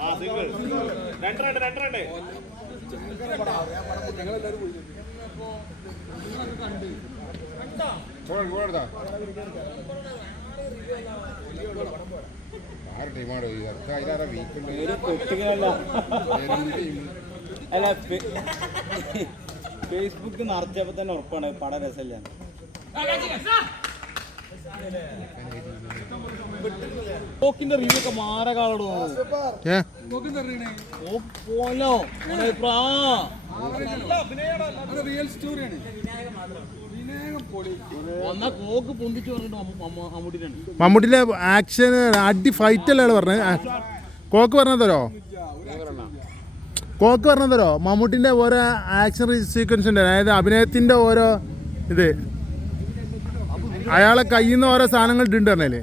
ആ സിംഗിൾ രണ്ട് രണ്ട് രണ്ട് രണ്ട് ആറ് ടീമാണ് അതിലാറെ വീക്കുണ്ട് ഒരു കുട്ടികളല്ല. അല്ല ഫേസ്ബുക്ക് നിറച്ചപ്പോ തന്നെ ഉറപ്പാണ് പടം രസമില്ല. ഓക്കിന്റെ റിവ്യൂ ഒക്കെ മാരകാളോട്. ഏ? പോലോ പ്രാ റിയൽ സ്റ്റോറിയാണ് മമ്മൂട്ടിന്റെ ആക്ഷൻ അടി ഫൈറ്റ് അല്ലേ പറഞ്ഞത് കോക്ക് പറഞ്ഞതരോ കോക്ക് പറഞ്ഞതരോ മമ്മൂട്ടിന്റെ ഓരോ ആക്ഷൻ സീക്വൻസ് ഉണ്ട്. അതായത് അഭിനയത്തിന്റെ ഓരോ ഇത്. അയാളെ കയ്യിൽ നിന്ന് ഓരോ സാധനങ്ങൾ ഇട്ടുണ്ട് പറഞ്ഞല്ലേ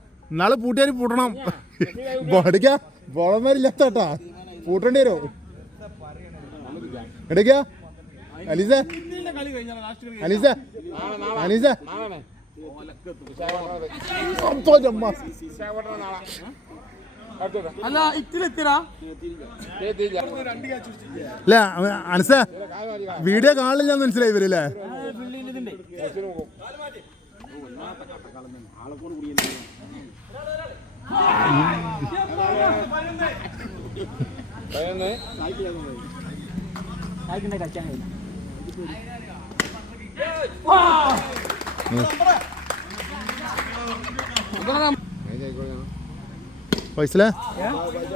നാളെ പൂട്ടിയാൽ പൂട്ടണം. ബോടിക്ക ബോളന്മാരില്ലാത്തട്ടാ പൂട്ടേണ്ടി വരുമോ എടുക്ക അലീസ. അലീസ. അലീസ. അല്ല അനസ വീഡിയോ കാണില്ല മനസ്സിലായി വരില്ലേ പൈസല?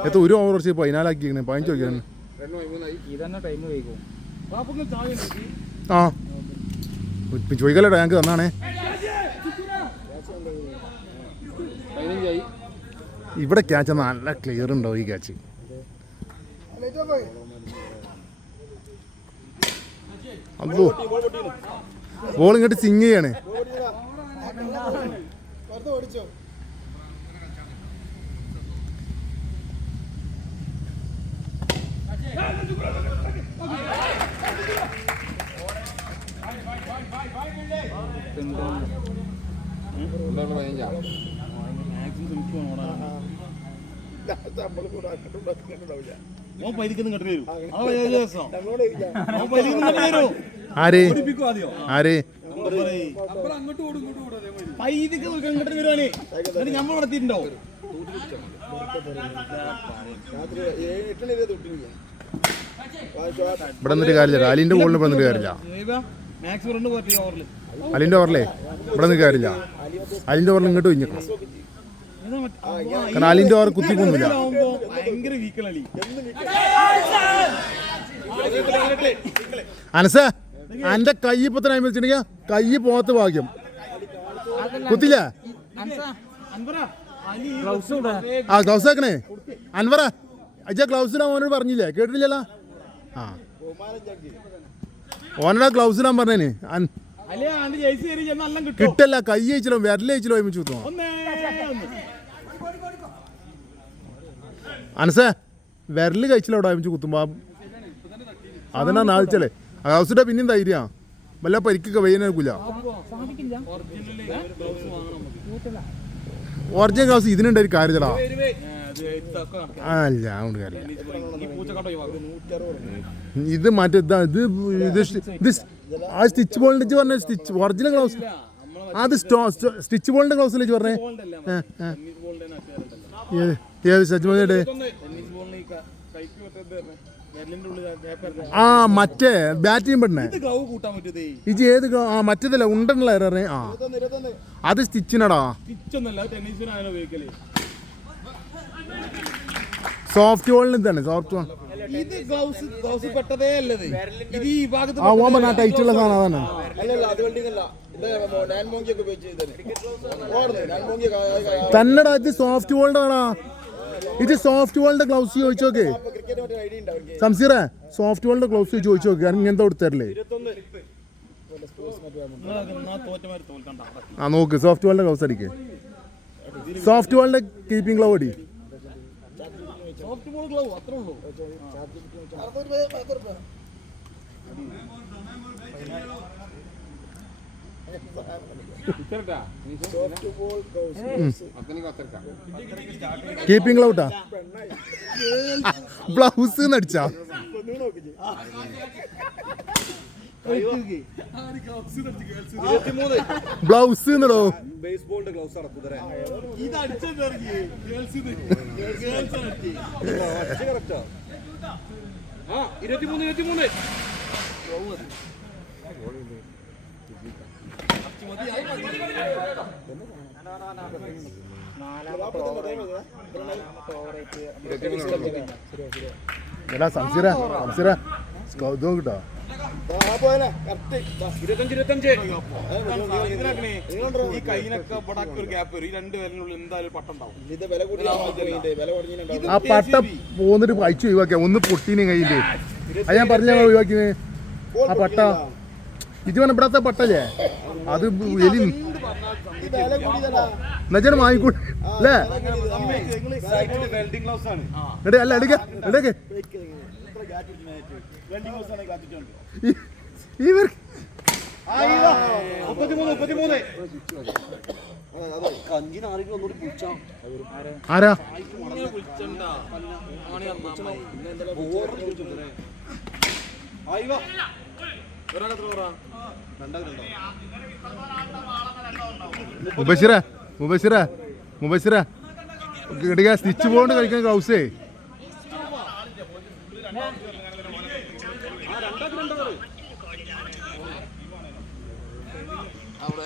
എത്ര ഒരു ഓവർ കുറച്ച് പതിനാലാക്കിയിരിക്കണേ പതിനഞ്ച് വൈകും ആ ചോദിക്കല്ലേട്ടോ ഞങ്ങൾക്ക് തന്നാണേ. ഇവിടെ ക്യാച്ച് നല്ല ക്ലിയർ ഉണ്ടോ ഈ ക്യാച്ച് അല്ലോ ബോൾ ഇങ്ങോട്ട് സിങ് ചെയ്യാണ്. ഓൻ പരിക്കുന്ന ആര്? പഠിപ്പിക്കും ആദ്യം ആര് അങ്ങോട്ട് ഓടും ഇങ്ങോട്ട് ഓടും. അതേമാതിരി പൈതിക്ക് ഇങ്ങോട്ട് വരുവാണേ എന്നിട്ട് നമ്മൾ നടത്തിയിട്ടുണ്ടാവും ഇവിടെ നിന്നിട്ട് കാര്യമില്ല. അലിന്റെ ബോളിന് ഇവിടെ നിന്നിട്ട് കാര്യമില്ല. അലിന്റെ ഓവറിലേ. ഇവിടെ നിന്നിട്ട് കാര്യമില്ല. അലിന്റെ ഓവറിൽ ഇങ്ങോട്ട് കഴിഞ്ഞേക്കണം കാരണം അലിന്റെ ഓവർ കുത്തിക്കൊന്നുമില്ല. വീക്കളി അനസ എന്റെ കൈ ഇപ്പൊ തന്നെ വെച്ചിട്ടുണ്ടെങ്കിൽ? കൈ പോകത്ത് ഭാഗ്യം. കുത്തില്ല? ആ ഗ്ലൗസ് ആക്കണേ അൻവറ അജ ഗ്ലൗസിനാ ഓനോട് പറഞ്ഞില്ലേ? കേട്ടില്ലല്ലോ ആ. ഓനോട് ഗ്ലൗസിനാ പറഞ്ഞേന്. കിട്ടല്ല കൈ അയച്ചിലോ വിരലയച്ചിലോ ഒരുമിച്ച് ഒന്നേ ഒന്ന് അനസേ വിരൽ കഴിച്ചില്ല അവിടെ ആമിച്ച് കുത്തുമ്പോൾ അതെന്നാ നാളിച്ചല്ലേ ഹൗസിന്റെ പിന്നെയും ധൈര്യ. വല്ല പരിക്കൊക്കെ വെയ്യനേക്കൂല ഒറിജിനൽ ഹൗസ് ഇതിനുണ്ട് ഒരു കാര്യത്തിലാ അല്ല അതുകൊണ്ട് കാര്യമില്ല. ഇത് മറ്റേ ഇതാ ഇത് ഇത് ആ സ്റ്റിച്ച് ബോളിന്റെ പറഞ്ഞ സ്റ്റിച്ച് ഒറിജിനൽ ഗ്ലൗസ് അത് സ്റ്റിച്ച് ബോളിന്റെ ഗ്ലൗസിലേക്ക് പറഞ്ഞേ? ഏ, ഏ. ഏത്. ആ മറ്റേ ബാറ്റ് ചെയ്യുമ്പോ ഇത് ഏത് ആ മറ്റേതല്ല ഉണ്ടല്ല ആ. അത് സ്റ്റിച്ചിനടാ സോഫ്റ്റ് ബോളിന് ഇതാണ് സോഫ്റ്റ് ബോൾ ഇത് ഗ്ലൗസ് ഗ്ലൗസ് പെട്ടതേ അല്ലത്. ഇത് ഈ ഭാഗത്ത് ആ ടൈറ്റുള്ള സാധനം അതാണ്. അല്ലല്ല അത് തന്നെടാ ഇത് സോഫ്റ്റ് വേൾഡ് ആണാ ഇത് സോഫ്റ്റ് വേൾഡ് ഗ്ലൗസ് ചോദിച്ചു നോക്കേ. സംസീറേ സോഫ്റ്റ് വേൾഡ് ഗ്ലൗസ് ചോദിച്ചു നോക്ക്. കാരണം ഇങ്ങനത്തെ കൊടുത്തരല്ലേ ആ നോക്ക് സോഫ്റ്റ് വേൾഡ് ഗ്ലൗസ് അടിക്കേ. സോഫ്റ്റ് വേൾഡ് കീപ്പിംഗ് ഗ്ലൗ അടി. സോഫ്റ്റ് കീപ്പിംഗ് ഔട്ടാ ബ്ലൗസ് അടിച്ചാ ഇരുപത്തിമൂന്ന് ബ്ലൗസ് എന്നടോ ബേസ്ബോളിന്റെ ഗ്ലൗസ് ഇരുപത്തിമൂന്ന് കുതിര ഇത് അടിച്ചെന്നിറങ്ങി ഗേൾസ് ഗേൾസ് അടിച്ച് കറക്റ്റാ ആ ഇരുപത്തിമൂന്ന് ഇരുപത്തിമൂന്ന് എടാ സംസിര സംസിര ഇത് നോക്കിട്ടോ ഈ കൈനൊക്കെ ഇവിടെ ഒരു ഗ്യാപ്പ് വരും. ഈ രണ്ട് പേരിനുള്ളിൽ എന്തായാലും ആ പട്ട പോന്നിട്ട് അയച്ചു ഒഴിവാക്കിയ ഒന്ന് പൊട്ടീനെ കയ്യിൽ. അത് ഞാൻ പറഞ്ഞ ഒഴിവാക്കിയത് ആ പട്ട. ഇത് പറഞ്ഞ ഇവിടത്തെ പട്ടല്ലേ? അത് എലി എന്നുവെച്ചാൽ വാങ്ങിക്കൂടെ അല്ലേ? എടേ അല്ല എടുക്ക എടുക്ക. ഇവർ ആരാ? ആയിവാ മുബഷിറ മുബശിറ മുബശിറ. ഇടുക സ്റ്റിച്ച് പോണ്ട് കഴിക്കാൻ ഗ്ലൗസേ അവിടെ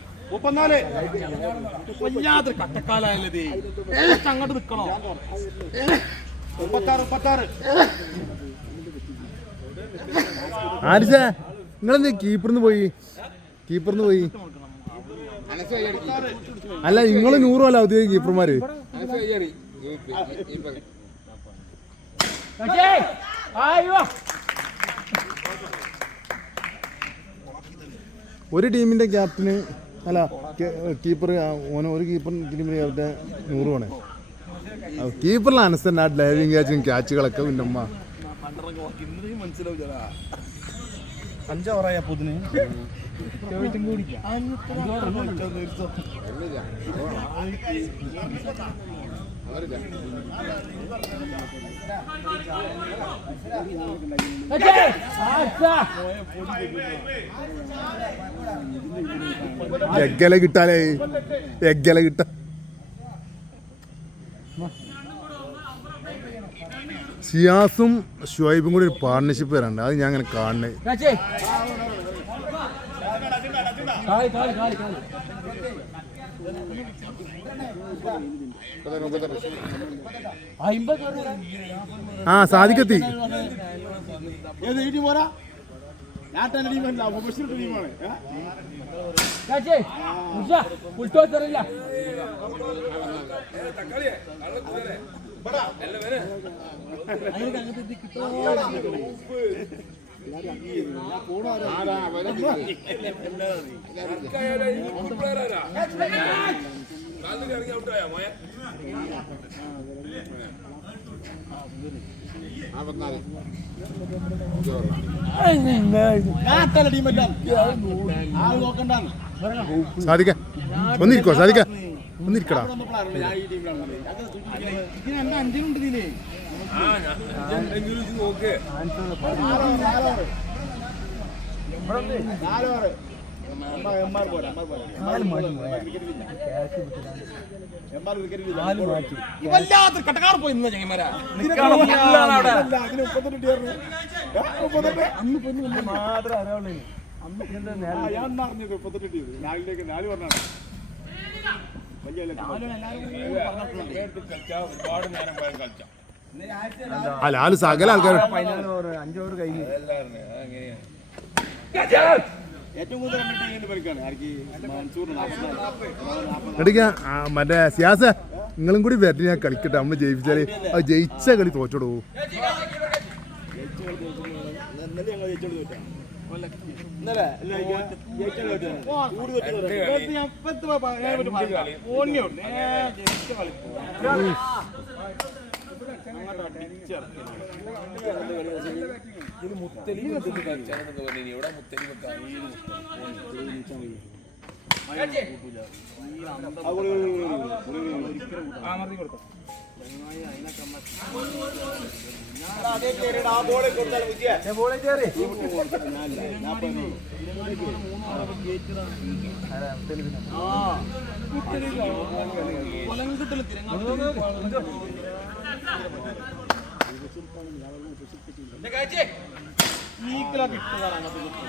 മുപ്പത്തിനാല്. വല്ലാതൊരു കട്ടക്കാലായല്ലേ അങ്ങോട്ട് നിക്കണോ? മുപ്പത്താറ് മുപ്പത്താറ്. ആരിച്ച നിങ്ങളെന്ത് കീപ്പറിന്ന് പോയി? കീപ്പറിന്ന് പോയി. അല്ല നിങ്ങൾ നൂറും അല്ല ഔദ്യോഗിക കീപ്പർമാര്. ഒരു ടീമിന്റെ ക്യാപ്റ്റന് അല്ല കീപ്പർ ഓന ഒരു കീപ്പർ അവരുടെ നൂറ് വേണേ കീപ്പറിൽ അനസ്തന്നെ ആ ഡ്രൈവിംഗ് ക്യാച്ചും ക്യാച്ചുകളൊക്കെ പിന്നെ അമ്മ മനസ്സിലാവില്ല അഞ്ച് ഓവറായ പൊതിന് അവരില്ല എഗ്ഗല കിട്ടാലേ എഗ്ഗല കിട്ട. സിയാസും ഷുഹൈബും കൂടി ഒരു പാർട്ണർഷിപ്പ് വരാണ്ട് അത് ഞാൻ അങ്ങനെ കാണണേ. ആ സാധിക്കത്തി ഏത് ഈ ടീം പോരാ ഞാൻ തന്നെ ടീമല്ല ഉപേക്ഷിച്ച ടീമാണ് ആരാ? ഞാൻ ഈ ടീമിലാണ് ഇതിന് എന്താ അഞ്ചിനുണ്ട് ഇതിൽ എംആർ പോരാ എംആർ പോരാ എംആർ വിക്കറ്റിൽ വല്ലാത്ത കട്ടക്കാർ പോയി നിന്ന ചങ്ങന്മാരാ അന്ന് പൊന്നു മാത്രം അറിയാവുള്ളൂ ഞാൻ അറിഞ്ഞത് മുപ്പത്തെട്ട് നാലിലേക്ക് നാല് പറഞ്ഞാണ് വലിയ ഒരുപാട് നേരം കളിച്ച അല്ല ആൾ സകല ആൾക്കാർ അഞ്ചോറ് ഓവർ അഞ്ച് ഓവർ കഴിഞ്ഞു. എടിക്ക മറ്റേ സിയാസ നിങ്ങളും കൂടി വരട്ടെ ഞാൻ കളിക്കട്ടെ. നമ്മൾ ജയിപ്പിച്ചാൽ അത് ജയിച്ച കളി തോറ്റോടൂ? ഇന്നലെ ഞങ്ങൾ വെക്കാൻ ഇവിടെ മുത്തലി അല്ല തോറ്റാണ് കൂടി തോറ്റു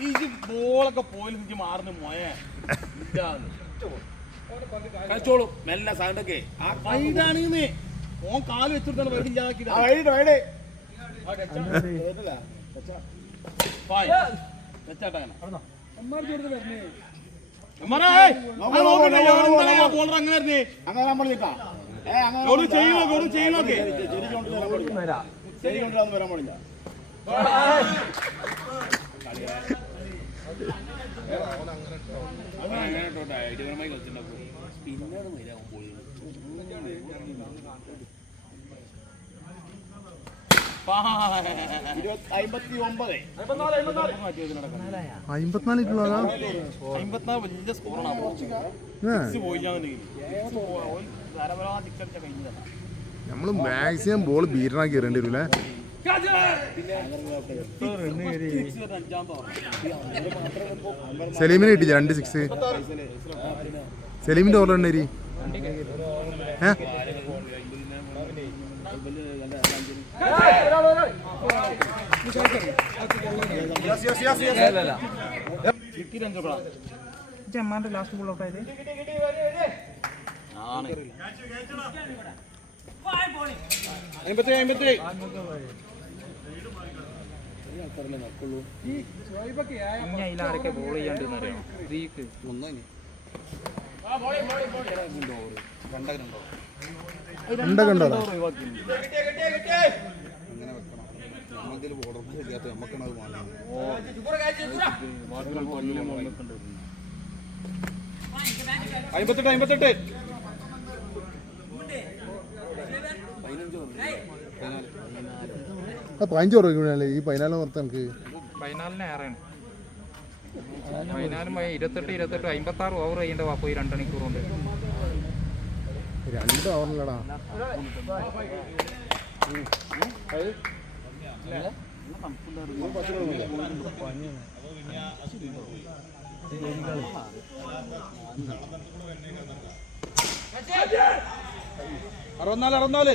ഈ ബോളൊക്കെ പോയി എനിക്ക് മാറുന്നു മോയെ കഴിച്ചോളൂ മെല്ലെ സാധനൊക്കെ ആ കൈതാണെന്ന് ഓൻ കാൽ വെച്ചിട്ടാണ് വരുന്നേ? അങ്ങനെ നമ്മൾ നിൽക്കാം ഏ അങ്ങനെ ഗൗരവ് ചെയ്യണോ ഗൗരവ് ചെയ്യണോക്കെ ശരിക്കൊണ്ടാന്ന് വരാൻ പാടില്ല അങ്ങനെ കേട്ടോ ഐഡിയപരമായി കളിച്ചിട്ടുണ്ടാവും പിന്നീട് വരാൻ പോയി ഒമ്പത് അമ്പത്തിനാല് വലിയ സ്കോറാണ് പോയില്ലാന്നുണ്ടെങ്കിൽ സിക്സ് നമ്മൾ മാക്സിമം ബോൾ ബീറ്ററാക്കി എറിയേണ്ടി വരും അഞ്ചാം തോറ സലീമിന് കിട്ടില്ല രണ്ട് സിക്സ് സലീമിന്റെ ഓർഡർ ഉണ്ടേരി ജമ്മാന്റെ ലാസ്റ്റ് ബോൾ ഔട്ടായത് അമ്പത്തി അമ്പത്തി അതിലാരൊക്കെ ബോൾ ചെയ്യാണ്ടെന്ന് അറിയാം ഗ്രീക്ക് രണ്ടൊക്കെ ഉണ്ടോ? അമ്പത്തെട്ട് അമ്പത്തെട്ട്. പതിനഞ്ച് ഓർമ്മ ഈ പതിനാല് പുറത്ത് എനിക്ക് പതിനാലിന് ഏറെയാണ്. പതിനാലും ഇരുപത്തെട്ട് ഇരുപത്തെട്ട് അമ്പത്തി ആറ് ഓവർ ചെയ്യേണ്ട വാപ്പോ ഈ രണ്ട് മണിക്കൂർ കൊണ്ട് രണ്ട് ഓവറിലടാ അറുപത്തിനാല് അറുപത്തിനാല്.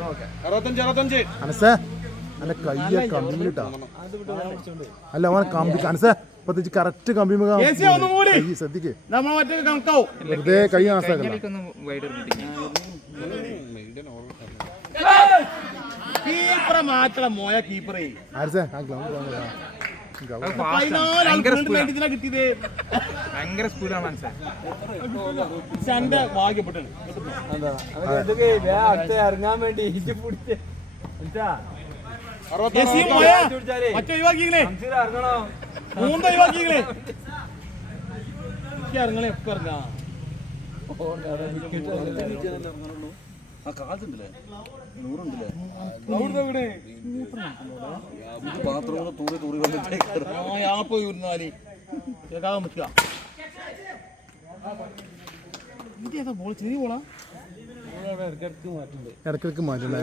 നോക്ക്. അറുപത്തഞ്ച് അറുപത്തഞ്ച്. അനസേ അല്ല കയ്യ കമ്പിട്ടാ അല്ല അവനെ കമ്പി അനസേ പ്രത്യേകിച്ച് കറക്റ്റ് കമ്പി ശ്രദ്ധിക്കേ. വെറുതെ കൈ ആസാക്കണം കീപ്പറെ മാറ്റണം മോയ കീപ്പറേ കിട്ടിയത്. ഭയങ്കര സ്പീഡാണ് മനസ്സിലായി ചന്റെ ഭാഗ്യപ്പെട്ടത്. ഇറങ്ങാൻ വേണ്ടി ഇറങ്ങണോ? മൂന്ന് ഒഴിവാക്കിങ്ങളെ എനിക്ക് ഇറങ്ങണേ ഒക്കെ ഇറങ്ങാം. ആ നൂറുണ്ടല്ലേ? ബാത്റൂമിൽ തൂറി തൂറി പോയി ഇരുന്നാൽ ഇടയ്ക്കിടയ്ക്ക് മാറ്റണ്ട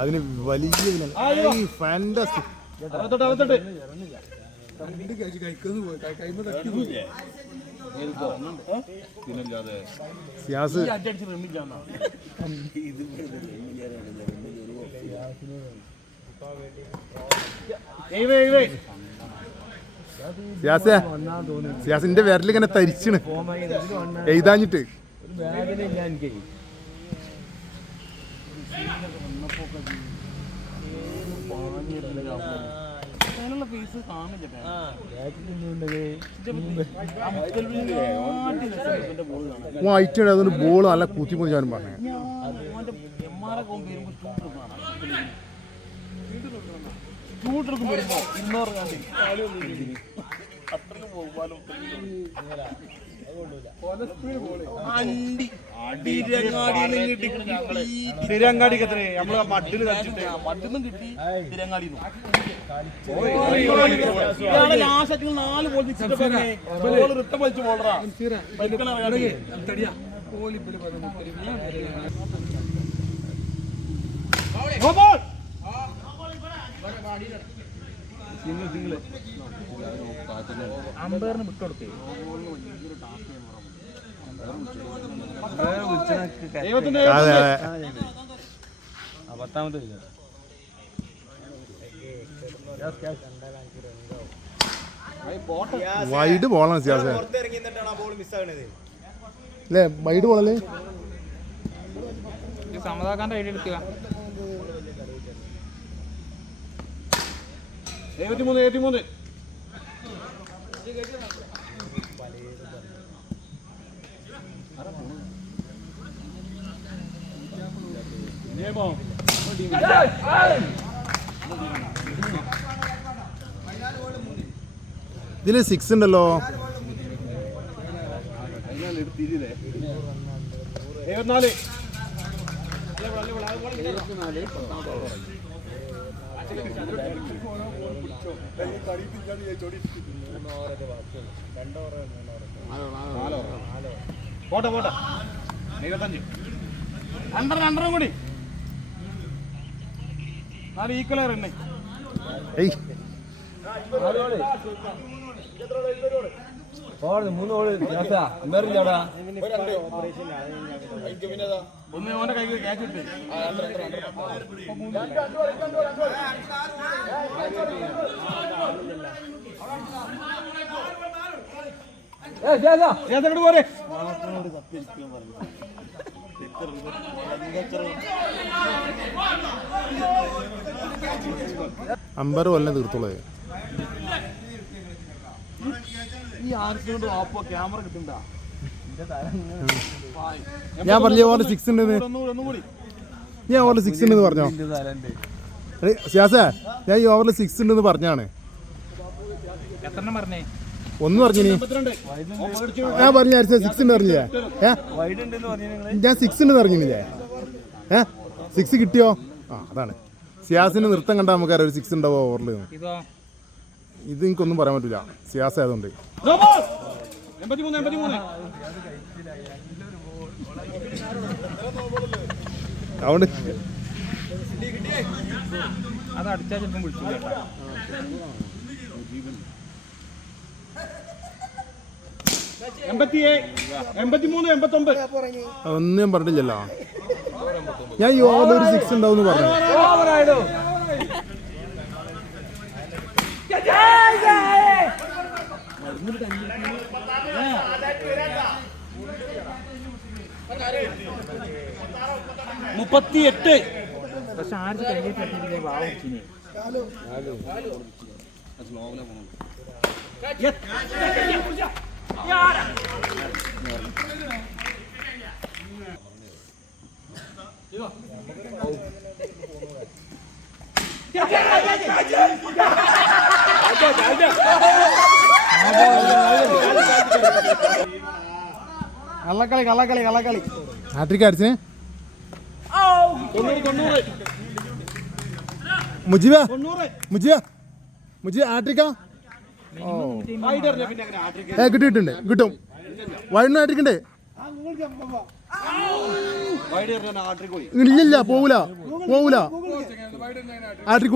അതിന് വലിയ ഫാന്റാസ്റ്റിക് സിയാസ്. സിയാസേ സിയാസിന്റെ വിരൽ ഇങ്ങനെ തരിച്ചിണ്. എഴുതാഞ്ഞിട്ട്. അതിനുള്ള പീസ് കാണില്ല വൈറ്റ് അതുകൊണ്ട് ബോൾ നല്ല കുത്തി പോയി ഞാൻ പറഞ്ഞു കോമ്പ് വരുമ്പോ ഇന്നോറ് കണ്ടി അത്രയും പോകുമ്പോഴും അണ്ടി തിരങ്ങാടിക്ക് എത്ര നമ്മൾ മട്ടിൽ കളിച്ചിട്ട് മട്ടിന്നും കിട്ടി തിരങ്ങാടി ലാസ്റ്റ് നാല് ബോൾ ബോൾ റിട്ടം വലിച്ചു ബോളറാ സിംഗിൾ അമ്പയറിന് വിട്ടുകൊടുത്തേ. അതെ അതെ പത്താമത്തെ വൈഡ് ബോളാണ് സിയാസ് അല്ലേ? വൈഡ് ബോളല്ലേ സമതാക്കാന്റെ ഐഡിയ എടുക്കുക. എഴുപത്തിമൂന്ന് എഴുപത്തിമൂന്ന്. ഇതിൽ സിക്സ് ഉണ്ടല്ലോ. എഴുപത്തിനാല് പോട്ടെ. പോട്ടെ രണ്ടര രണ്ടര കൂടി. നാല് ഒന്ന് ഓന്റെ കൈ ക്യാച്ച് ഇട്ട്. ഏതെങ്ങോട്ട് പോരെ. അമ്പർ കൊല്ലം തീർത്തോളേ. ഈ ഓപ്പോ ക്യാമറ കിട്ടണ്ട? ഞാൻ പറഞ്ഞ ഓർഡർ സിക്സ് ഉണ്ടെന്ന്? ഞാൻ ഓർഡർ സിക്സ് ഉണ്ടെന്ന് പറഞ്ഞോ? സിയാസേ ഞാൻ ഈ ഓവറിൽ സിക്സ് ഉണ്ടെന്ന് പറഞ്ഞാണ്. എത്ര പറഞ്ഞേ? ഒന്ന് എൺപത്തിരണ്ട് ഞാൻ പറഞ്ഞ സിക്സ് ഉണ്ട് പറഞ്ഞില്ലേ ഏ? ഞാൻ സിക്സ് ഉണ്ടെന്ന് പറഞ്ഞില്ലേ ഏ? സിക്സ് കിട്ടിയോ? ആ അതാണ്. സിയാസിന് നൃത്തം കണ്ടാൽ നമുക്കറിയാം ഒരു സിക്സ് ഉണ്ടാവോ ഓവറിൽ ഇതോ. എനിക്കൊന്നും പറയാൻ പറ്റില്ല സിയാസ് ആയതുകൊണ്ട്. അതുകൊണ്ട് അത് അടിച്ചാൽ ചിലപ്പം വിളിച്ചു ഒന്നും പറഞ്ഞില്ലല്ലോ ഞാൻ യോഗ ഒരു സിക്സ് ഉണ്ടാവും പറഞ്ഞു മുപ്പത്തി എട്ട് പക്ഷെ ആര് കഴിഞ്ഞിട്ട് കള്ളക്കളി കള്ളക്കളി കള്ളക്കളി. ഹാട്രിക് അടിച്ചേ. മുജിബ മുജിബ മുജിബ ഹാട്രിക്കാ ഏ കിട്ടിയിട്ടുണ്ട്. കിട്ടും. വൈഡിന് പോയി ഇല്ലില്ല പോവൂല. പോവൂല. പോവൂല ആട്രിക്ക്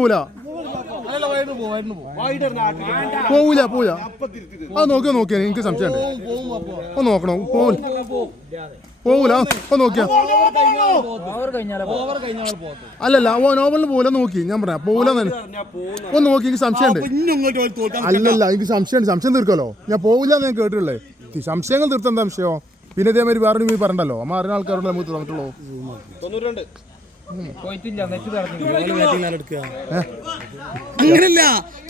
പോവൂല പോവൂല. തിരുത്തി അത് നോക്കിയാ നോക്കിയാ എനിക്ക് സംശയമുണ്ട്. ഒന്ന് നോക്കണം. പോവൂല ഒന്ന് നോക്കിയാ. അല്ലല്ല ഓ നോവലിന് പോല നോക്കി. ഞാൻ പറയാം പോല ഓ ഒന്ന് നോക്കി എനിക്ക് സംശയമുണ്ട് അല്ലല്ല എനിക്ക് സംശയമുണ്ട് സംശയം തീർക്കല്ലോ ഞാൻ പോവില്ല എന്ന് ഞാൻ കേട്ടിട്ടുള്ളേ. സംശയങ്ങൾ തീർത്ത സംശയോ സംശയം? പിന്നെ ഇതേമാതിരി വേറെ മീ പറഞ്ഞല്ലോ. അമ്മ അറിയുന്ന ആൾക്കാരോട് നമുക്ക് അങ്ങനല്ല.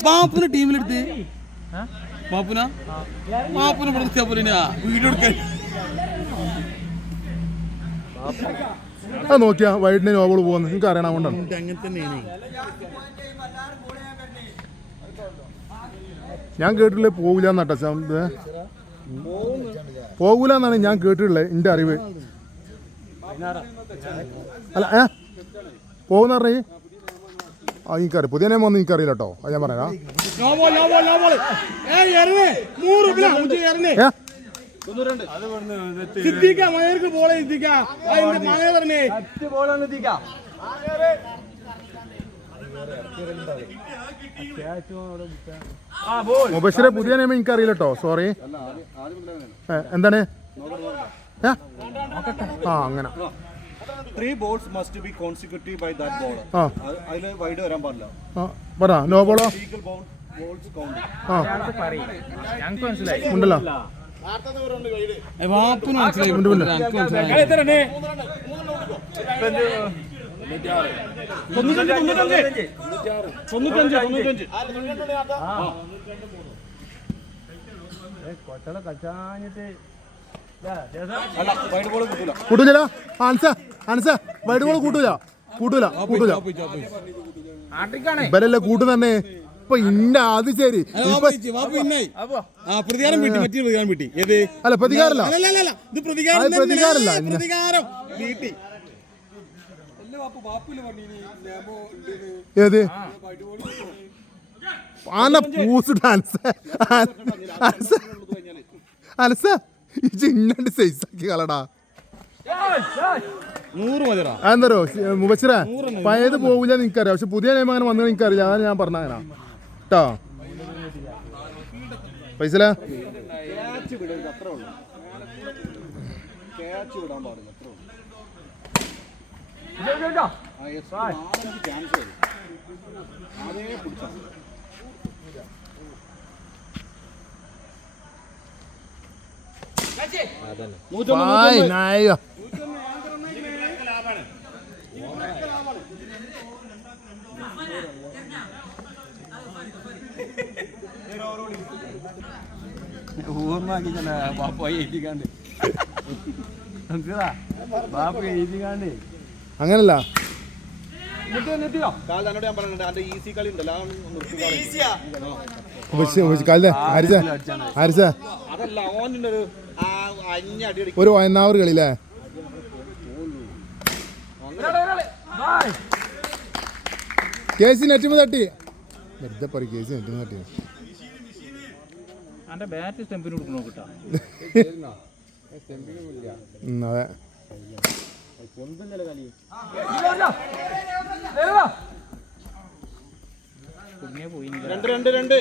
ബാപ്പുന ടീമിലെടുത്ത് ബാപ്പുന? ബാപ്പുന പ്രവർത്തിയാ പോലെ വീഡിയോ എടുക്കാൻ. അത് നോക്കിയാ വൈഡിന് നോവൽ പോകുന്നത്. നിങ്ങൾക്ക് അറിയണം കൊണ്ടാണ്. ഞാൻ കേട്ടിട്ടില്ലേ പോകില്ല എന്നാട്ടാ ഇത് പോകൂല എന്നാണ് ഞാൻ കേട്ടിട്ടുള്ളത് എന്റെ അറിവ്. അല്ല ഏ? പോകുന്ന പറഞ്ഞേ? ആ എനിക്കറിയാം. പുതിയ നിയമം ഒന്നും എനിക്കറിയില്ല കേട്ടോ അത് ഞാൻ പറയാം. മുബഷിറെ പുതിയ നിയമം എനിക്ക് അറിയില്ല കേട്ടോ സോറി എന്താണ് ആ അങ്ങനെ. Three balls must be consecutive by that ball ആ. അതിൽ വൈഡ് വരാൻ പാടില്ല. ആ പറ നോ ബോളോ ബോൾസ് കൗണ്ട് ഉണ്ടല്ലോ. വാപ്പിന് മനസ്സിലായി ഉണ്ട് ഉണ്ട് തൊണ്ണൂറ്റഞ്ച് തൊണ്ണൂറ്റഞ്ച് തൊണ്ണൂറ്റഞ്ച് തൊണ്ണൂറ്റഞ്ച് അല്ല വൈഡ് കൂട്ടൂല വൈഡ് ബോൾ കൂട്ടൂല കൂട്ടൂല കൂട്ടൂല കൂട്ടു തന്നെ ഇപ്പൊ ഇന്ന അത് ശരി. പ്രതികാരം വീട്ടി മറ്റേ പ്രതികാരം വീട്ടി. ഏത്? അല്ല പ്രതികാരല്ല. ഇത് പ്രതികാരം. പ്രതികാരം വീട്ടി. ഏത്? ആന പൂസിട്ട് അൻസ അൻസ അൻസ ഈ ചിന്നണ്ട് സൈസ് ആക്കി കളടാ. അതെന്തോ മുബച്ചിറ പഴയത് പോകില്ല നിനക്കറിയാം പക്ഷെ പുതിയ നിയമം അങ്ങനെ വന്നത് നിനക്കറിയില്ല അതാണ് ഞാൻ പറഞ്ഞ കേട്ടോ. പൈസല? അതന്നെ വിടരുത് അത്രേ ഉള്ളൂ ക്യാച്ച് വിടാൻ പാടില്ല അത്രേ ഉള്ളൂ ആ, yes, നാലഞ്ച് ചാൻസ് വരും അതേ പിടിച്ചാൽ മതി. ഫായ് നായ ഊർന്നാക്കിക്കണ്ട ബാപ്പ എഴുതിക്കാണ്ട് ബാപ്പ എഴുതിക്കാണ്ട് അങ്ങനല്ല കാൽ തന്നോട് ഞാൻ പറഞ്ഞിട്ടുണ്ട് അതിന്റെ ഈസി കളി ഉണ്ടല്ലോ ആ നിർത്തി കളി. ഉപേക്ഷ അതല്ല ഓന്റെ ഒരു വയനാവർ കളിയില്ലേ? കേസിന് ഏറ്റുമതി തട്ടി വെറുതെ പറയും കേസി നെറ്റിമ തട്ടി എന്റെ ബാറ്റ് സ്റ്റെമ്പിന് കൊടുക്കണോ കിട്ടാ അതെ. രണ്ട് രണ്ട് രണ്ട്.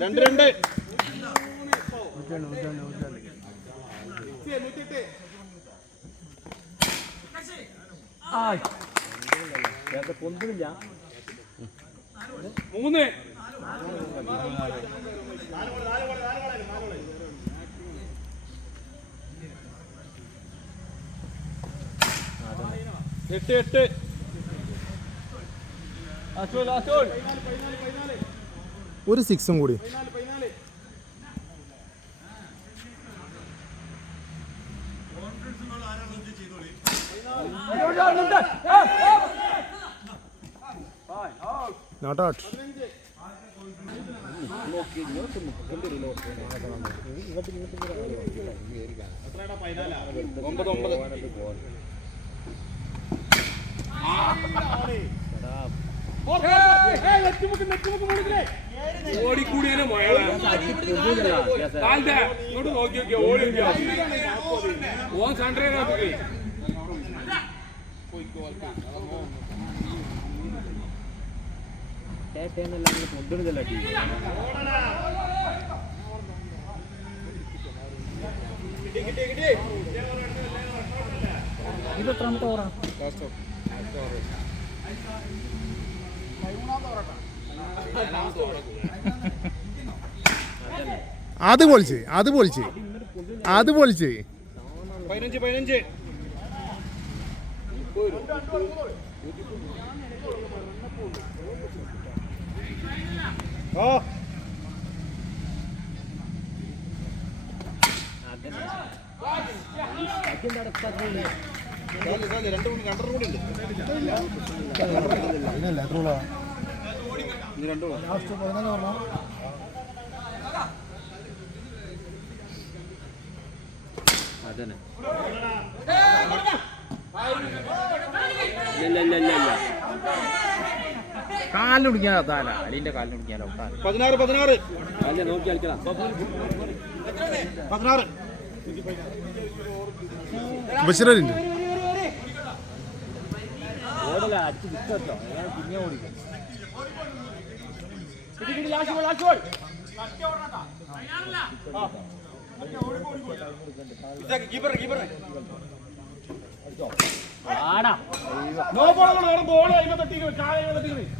രണ്ട് രണ്ട്. രണ്ട് മൂന്ന്. എട്ട് എട്ട്. ഒരു സിക്സും കൂടി. നോട്ട് ഔട്ട് ഒമ്പത് ഒമ്പത് ഓടിക്കൂടിയാലും ഇങ്ങോട്ട് നോക്കി. ഓവറാണ് അത് പൊളിച്ച് അത് പൊളിച്ച് അത് പൊളിച്ച് പതിനഞ്ച് പതിനഞ്ച്. ഓ രണ്ട് മണി രണ്ടര കൂടി ഉണ്ട് ഇനി രണ്ടു അതന്നെ കാലിന് പിടിക്കാൻ താല അലിന്റെ കാലിന് പിടിക്കാനോ പതിനാറ് പതിനാറ്. അല്ല നോക്കി കളിക്കണം. പതിനാറ്. ബഷീറുണ്ട് ഓടല അടിച്ച് വിട്ടോ പിന്നെ ഓടിക്കും. കീപ്പർ കീപ്പർ ആടാ നോ ബോൾ ബോൾ തട്ടി കാലം തട്ടി